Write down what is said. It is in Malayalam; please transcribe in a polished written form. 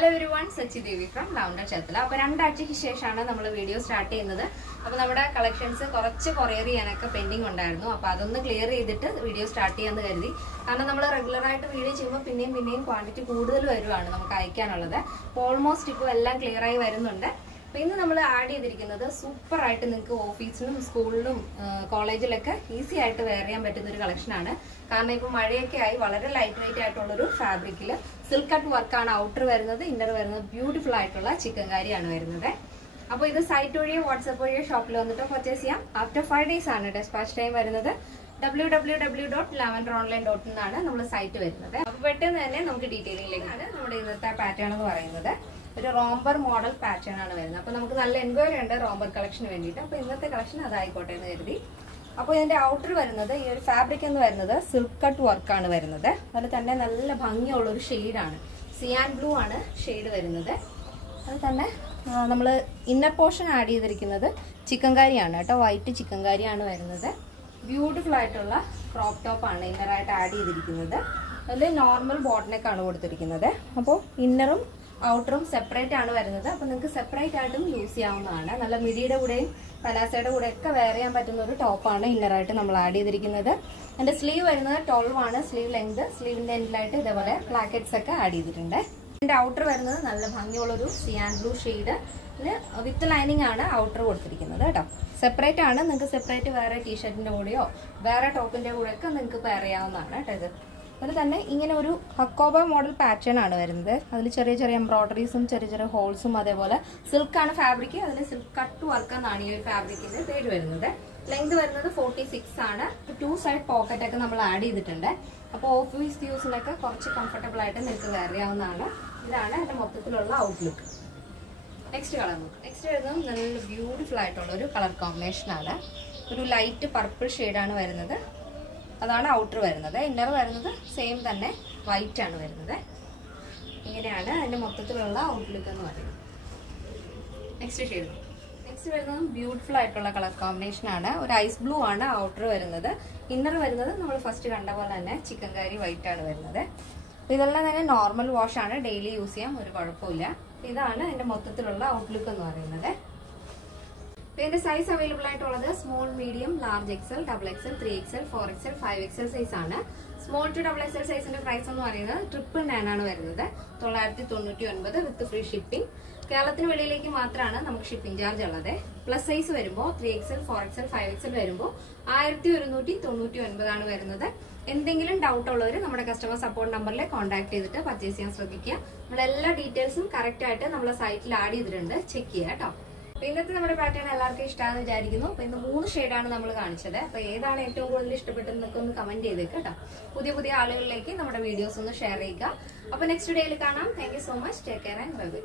Hello everyone, Sachi Devi from Lavender Chatla. അപ്പോൾ രണ്ടാഴ്ചയ്ക്ക് ശേഷമാണ് നമ്മൾ വീഡിയോ സ്റ്റാർട്ട് ചെയ്യുന്നത്. അപ്പോൾ നമ്മുടെ കളക്ഷൻസ് കുറച്ച് കൊറിയർ ചെയ്യാനൊക്കെ പെൻഡിങ് ഉണ്ടായിരുന്നു. അപ്പോൾ അതൊന്ന് ക്ലിയർ ചെയ്തിട്ട് വീഡിയോ സ്റ്റാർട്ട് ചെയ്യാമെന്ന് കരുതി. കാരണം നമ്മൾ റെഗുലർ ആയിട്ട് വീഡിയോ ചെയ്യുമ്പോൾ പിന്നെയും ക്വാണ്ടിറ്റി കൂടുതൽ വരുവാണ് നമുക്ക് അയക്കാനുള്ളത്. അപ്പോൾ ഓൾമോസ്റ്റ് ഇപ്പോൾ എല്ലാം ക്ലിയർ ആയി വരുന്നുണ്ട്. അപ്പോൾ ഇന്ന് നമ്മൾ ആഡ് ചെയ്തിരിക്കുന്നത് സൂപ്പർ ആയിട്ട് നിങ്ങൾക്ക് ഓഫീസിലും സ്കൂളിലും കോളേജിലൊക്കെ ഈസി ആയിട്ട് വെയർ ചെയ്യാൻ പറ്റുന്ന ഒരു കളക്ഷനാണ്. കാരണം ഇപ്പോൾ മഴയൊക്കെ ആയി വളരെ ലൈറ്റ് വെയിറ്റ് ആയിട്ടുള്ളൊരു ഫാബ്രിക്കിൽ സിൽക്ക് കട്ട് വർക്കാണ് ഔട്ടർ വരുന്നത്, ഇന്നർ വരുന്നത് ബ്യൂട്ടിഫുൾ ആയിട്ടുള്ള ചിക്കൻകാരിയാണ് വരുന്നത്. അപ്പോൾ ഇത് സൈറ്റ് വഴിയോ വാട്സ്ആപ്പ് വഴിയോ ഷോപ്പിൽ വന്നിട്ട് പർച്ചേസ് ചെയ്യാം. ആഫ്റ്റർ 5 days ആണ് ഡെസ്പാച്ച് ടൈം വരുന്നത്. www.lavenderonline.in എന്നാണ് നമ്മൾ സൈറ്റ് വരുന്നത്. അപ്പോൾ പെട്ടെന്ന് തന്നെ നമുക്ക് ഡീറ്റെയിലിംഗിലേക്കാണ് നമ്മുടെ ഇന്നത്തെ പാറ്റേൺ എന്ന് പറയുന്നത്. ഒരു റോംബർ മോഡൽ പാറ്റേൺ ആണ് വരുന്നത്. അപ്പോൾ നമുക്ക് നല്ല എൻക്വയറി ഉണ്ട് റോംബർ കളക്ഷന് വേണ്ടിയിട്ട്. അപ്പോൾ ഇന്നത്തെ കളക്ഷൻ അതായിക്കോട്ടെ എന്ന് കരുതി. അപ്പോൾ ഇതിന്റെ ഔട്ടർ വരുന്നത് ഈ ഒരു ഫാബ്രിക് എന്ന് പറയുന്നത് സിൽക്ക് കട്ട് വർക്കാണ് വരുന്നത്. അതിൽ തന്നെ നല്ല ഭംഗിയുള്ള ഒരു ഷെയ്ഡാണ്, സിയാൻ ബ്ലൂ ആണ് ഷെയ്ഡ് വരുന്നത്. അത് തന്നെ നമ്മൾ ഇന്നർ പോർഷൻ ആഡ് ചെയ്തിരിക്കുന്നത് ചിക്കൻകാരിയാണ് കേട്ടോ, വൈറ്റ് ചിക്കൻകാരിയാണ് വരുന്നത്. ബ്യൂട്ടിഫുൾ ആയിട്ടുള്ള ക്രോപ്പ് ടോപ്പ് ആണ് ഇന്നറായിട്ട് ആഡ് ചെയ്തിരിക്കുന്നത്. അതിൽ നോർമൽ ബോട്ടനെക്കാണ് കൊടുത്തിരിക്കുന്നത്. അപ്പോൾ ഇന്നറും ഔട്ടറും സെപ്പറേറ്റ് ആണ് വരുന്നത്. അപ്പോൾ നിങ്ങൾക്ക് സെപ്പറേറ്റ് ആയിട്ടും യൂസ് ചെയ്യാവുന്നതാണ്. നല്ല മിഡിയുടെ കൂടെയും പലാസയുടെ കൂടെ ഒക്കെ വെയർ ചെയ്യാൻ പറ്റുന്ന ഒരു ടോപ്പാണ് ഇന്നറായിട്ട് നമ്മൾ ആഡ് ചെയ്തിരിക്കുന്നത്. എൻ്റെ സ്ലീവ് വരുന്നത് 12 ആണ് സ്ലീവ് ലെങ്ത്. സ്ലീവിന്റെ എൻഡിലായിട്ട് ഇതേപോലെ പ്ലാക്കറ്റ്സ് ഒക്കെ ആഡ് ചെയ്തിട്ടുണ്ട്. ഇതിന്റെ ഔട്ടർ വരുന്നത് നല്ല ഭംഗിയുള്ളൊരു സിയാൻ ബ്ലൂ ഷെയ്ഡ് വിത്ത് ലൈനിങ് ആണ് ഔട്ടർ കൊടുത്തിരിക്കുന്നത് കേട്ടോ. സെപ്പറേറ്റ് ആണ്, നിങ്ങൾക്ക് സെപ്പറേറ്റ് വേറെ ടീഷർട്ടിന്റെ കൂടെയോ വേറെ ടോപ്പിന്റെ കൂടെ ഒക്കെ നിങ്ങൾക്ക് വെയർ ചെയ്യാവുന്നതാണ് കേട്ടോ ഇത്. അതിൽ തന്നെ ഇങ്ങനെ ഒരു ഹക്കോബ മോഡൽ പാറ്റേൺ ആണ് വരുന്നത്. അതിൽ ചെറിയ ചെറിയ എംബ്രോയിഡറീസും ചെറിയ ഹോൾസും അതേപോലെ സിൽക്കാണ് ഫാബ്രിക്. അതിൽ സിൽക്ക് കട്ട് വർക്ക് എന്നാണ് ഈ ഒരു ഫാബ്രിക്കിന്റെ പേര് വരുന്നത്. ലെങ്ത് വരുന്നത് 46 ആണ്. 2 സൈഡ് പോക്കറ്റ് ഒക്കെ നമ്മൾ ആഡ് ചെയ്തിട്ടുണ്ട്. അപ്പോൾ ഓഫീസ് യൂസിനൊക്കെ കുറച്ച് കംഫർട്ടബിൾ ആയിട്ട് നിങ്ങൾക്ക് വെയർ ചെയ്യാവുന്നതാണ്. ഇതാണ് എൻ്റെ മൊത്തത്തിലുള്ള ഔട്ട്ലുക്ക്. നെക്സ്റ്റ് കളർ നോക്കാം. നെക്സ്റ്റ് വരുന്നത് നല്ല ബ്യൂട്ടിഫുൾ ആയിട്ടുള്ള ഒരു കളർ കോമ്പിനേഷൻ ആണ്. ഒരു ലൈറ്റ് പർപ്പിൾ ഷെയ്ഡാണ് വരുന്നത്. അതാണ് ഔട്ടർ വരുന്നത്. ഇന്നർ വരുന്നത് സെയിം തന്നെ വൈറ്റ് ആണ് വരുന്നത്. ഇങ്ങനെയാണ് അതിന്റെ മൊത്തത്തിലുള്ള ഔട്ട്ലുക്ക് എന്ന് പറയുന്നത്. Next shade. നെക്സ്റ്റ് വരുന്നത് ബ്യൂട്ടിഫുൾ ആയിട്ടുള്ള കളർ കോമ്പിനേഷൻ ആണ്. ഒരു ഐസ് ബ്ലൂ ആണ് ഔട്ടർ വരുന്നത്. ഇന്നർ വരുന്നത് നമ്മൾ ഫസ്റ്റ് കണ്ട പോലെ തന്നെ ചിക്കൻകാരി വൈറ്റ് ആണ് വരുന്നത്. ഇതെല്ലാം തന്നെ നോർമൽ വാഷ് ആണ്, ഡെയിലി യൂസ് ചെയ്യാം, ഒരു കുഴപ്പമില്ല. ഇതാണ് അതിന്റെ മൊത്തത്തിലുള്ള ഔട്ട്ലുക്ക് എന്ന് പറയുന്നത്. ഇതിന്റെ സൈസ് അവൈലബിൾ ആയിട്ടുള്ളത് small, medium, large XL, double XL, 3XL, 4XL, 5XL size ആണ്. സ്മോൾ ടു ഡബിൾ എക്സൽ സൈസിന്റെ പ്രൈസ് എന്ന് പറയുന്നത് 999 ആണ് വരുന്നത്. 999 വിത്ത് ഫ്രീ ഷിപ്പിംഗ്. കേരളത്തിന് വെളിയിലേക്ക് മാത്രമാണ് നമുക്ക് ഷിപ്പിംഗ് ചാർജ് ഉള്ളത്. പ്ലസ് സൈസ് വരുമ്പോൾ 3XL, 4XL, 5XL വരുമ്പോൾ 1199 ആണ് വരുന്നത്. എന്തെങ്കിലും ഡൗട്ട് ഉള്ളവർ നമ്മുടെ കസ്റ്റമർ സപ്പോർട്ട് നമ്പറിൽ കോൺടാക്ട് ചെയ്തിട്ട് പർച്ചേസ് ചെയ്യാൻ ശ്രദ്ധിക്കുക. നമ്മുടെ എല്ലാ ഡീറ്റെയിൽസും കറക്റ്റ് ആയിട്ട് നമ്മുടെ സൈറ്റിൽ ആഡ് ചെയ്തിട്ടുണ്ട്, ചെക്ക് ചെയ്യുക കേട്ടോ. അപ്പൊ ഇന്നത്തെ നമ്മുടെ പാറ്റേൺ എല്ലാവർക്കും ഇഷ്ടമാണെന്ന് വിചാരിക്കുന്നു. അപ്പൊ ഇന്ന് 3 ഷെയ്ഡാണ് നമ്മൾ കാണിച്ചത്. അപ്പൊ ഏതാണ് ഏറ്റവും കൂടുതൽ ഇഷ്ടപ്പെട്ടതെന്നൊക്കെ ഒന്ന് കമന്റ് ചെയ്തേക്ക് കേട്ടോ. പുതിയ ആളുകളിലേക്ക് നമ്മുടെ വീഡിയോസ് ഒന്ന് ഷെയർ ചെയ്യുക. അപ്പൊ നെക്സ്റ്റ് ഡേയിൽ കാണാം. Thank you so much. Take care and bye bye.